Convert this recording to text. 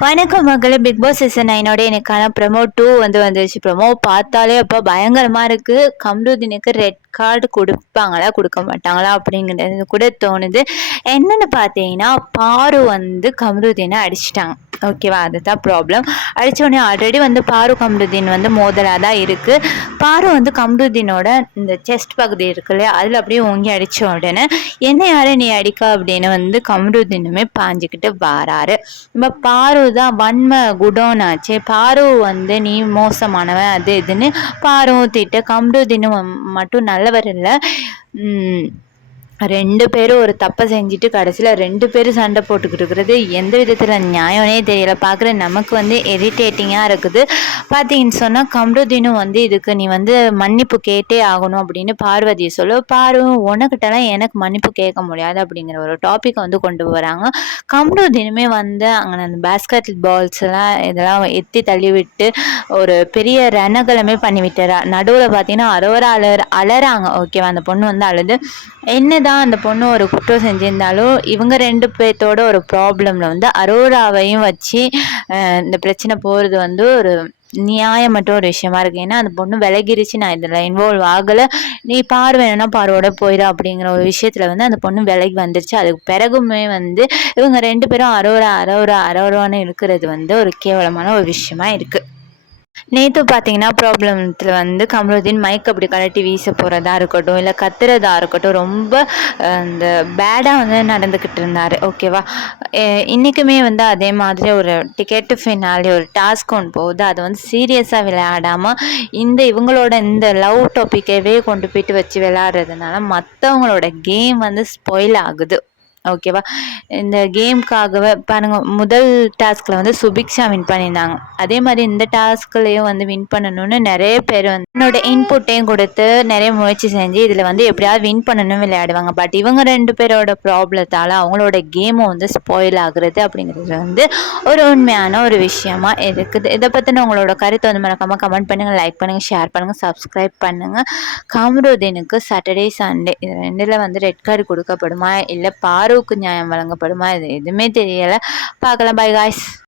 வணக்கம் மகளே big Boss season நைனோட எனக்கான ப்ரமோ டூ வந்து வந்துருச்சு. ப்ரமோ பார்த்தாலே அப்போ பயங்கரமாக இருக்குது கம்ருதீனுக்கு ரெட் கார்டு கொடுப்பாங்களா கொடுக்க மாட்டாங்களா அப்படிங்கிறது கூட தோணுது. என்னென்னு பார்த்தீங்கன்னா பாரு வந்து கம்ருதீனை அடிச்சிட்டாங்க. ஓகேவா அதுதான் ப்ராப்ளம் அடித்தோடனே ஆல்ரெடி வந்து பாரு கம்ருதீன் வந்து மோதலாக தான் இருக்குது பாரு வந்து கம்ருதீனோட இந்த செஸ்ட் பகுதி இருக்கு இல்லையா அதில் அப்படியே ஓங்கி அடித்த உடனே என்ன யாரை நீ அடிக்க? அப்படின்னு வந்து கம்ருதீனுமே பாஞ்சிக்கிட்டு வாராரு. இப்போ பாரு தான் வன்மை ஆச்சு பாரு வந்து நீ மோசமானவன் அது இதுன்னு பாரு திட்ட. கம்ருதீனும் மட்டும் நல்லவர் இல்லை. ரெண்டு பேரும் ஒரு தப்பை செஞ்சுட்டு கடைசியில் ரெண்டு பேரும் சண்டை போட்டுக்கிட்டு இருக்கிறது எந்த விதத்தில் நியாயம்னே தெரியல. பார்க்குற நமக்கு வந்து இரிட்டேட்டிங்காக இருக்குது. பார்த்தீங்கன்னு சொன்னால் கம்ருதீனும் வந்து இதுக்கு நீ வந்து மன்னிப்பு கேட்டே ஆகணும் அப்படின்னு பார்வதியை சொல்ல. பார்வம் உனக்கிட்டலாம் எனக்கு மன்னிப்பு கேட்க முடியாது அப்படிங்கிற ஒரு டாப்பிக்கை வந்து கொண்டு வராங்க கம்ருதீனுமே வந்து அங்கே அந்த பேஸ்கெட் பால்ஸ் எல்லாம் இதெல்லாம் எத்தி தள்ளி விட்டு ஒரு பெரிய ரணகலமே பண்ணி விட்டுறா நடுவில் பார்த்தீங்கன்னா அரோரா அலர் அலறாங்க. ஓகேவா அந்த பொண்ணு வந்து அழுது. என்ன தான் அந்த பொண்ணு ஒரு குற்றம் செஞ்சிருந்தாலும் இவங்க ரெண்டு பேர்த்தோட ஒரு ப்ராப்ளமில் வந்து அரோராவையும் வச்சு இந்த பிரச்சனை போகிறது வந்து ஒரு நியாயமற்ற ஒரு விஷயமா இருக்கு. ஏன்னா அந்த பொண்ணு விலகிருச்சு. நான் இதில் இன்வால்வ் ஆகலை. நீ பார் வேணும்னா பார்வோட போயிடு அப்படிங்கிற ஒரு விஷயத்தில் வந்து அந்த பொண்ணு விலகி வந்துருச்சு. அதுக்கு பிறகுமே வந்து இவங்க ரெண்டு பேரும் அரோரா அரோரா அரோரான்னு இருக்கிறது வந்து ஒரு கேவலமான ஒரு விஷயமா இருக்குது நேற்று பார்த்தீங்கன்னா ப்ராப்ளத்தில் வந்து கமருதீன் மைக் அப்படி கலட்டி வீச போகிறதா இருக்கட்டும் இல்லை கத்துறதா இருக்கட்டும் ரொம்ப அந்த பேடாக வந்து நடந்துக்கிட்டு இருந்தார். ஓகேவா இன்றைக்குமே வந்து அதே மாதிரி ஒரு டிக்கெட்டு ஃபினாலி ஒரு டாஸ்க் ஒன்று போகுது. அது வந்து சீரியஸாக விளையாடாமல் இந்த இவங்களோட இந்த லவ் டாப்பிக்கவே கொண்டு போயிட்டு வச்சு விளையாடுறதுனால மற்றவங்களோட கேம் வந்து ஸ்பாயில் ஆகுது. ஓகேவா இந்த கேம்க்காகவே பாருங்க முதல் டாஸ்கில் வந்து சுபிக்ஷா வின் பண்ணியிருந்தாங்க. அதே மாதிரி இந்த டாஸ்க்லேயும் வந்து வின் பண்ணணும்னு நிறைய பேர் வந்து என்னோட இன்புட்டையும் கொடுத்து நிறைய முயற்சி செஞ்சு இதில் வந்து எப்படியாவது வின் பண்ணணும்னு விளையாடுவாங்க. பட் இவங்க ரெண்டு பேரோட ப்ராப்ளத்தால் அவங்களோட கேமும் வந்து ஸ்பாயில் ஆகுறது அப்படிங்கிறது வந்து ஒரு உண்மையான ஒரு விஷயமா இருக்குது. இதை பற்றின உங்களோட கருத்தை வந்து மறக்காமல் கமெண்ட் பண்ணுங்கள் லைக் பண்ணுங்கள் ஷேர் பண்ணுங்கள் சப்ஸ்கிரைப் பண்ணுங்கள் காமருதீனுக்கு சாட்டர்டே சண்டே இது ரெண்டில் வந்து ரெட் கார்டு கொடுக்கப்படுமா இல்லை பாரு அளவுக்கு நியாயம் வழங்கப்படுமா? இது எதுவுமே தெரியலை. பார்க்கலாம். Bye guys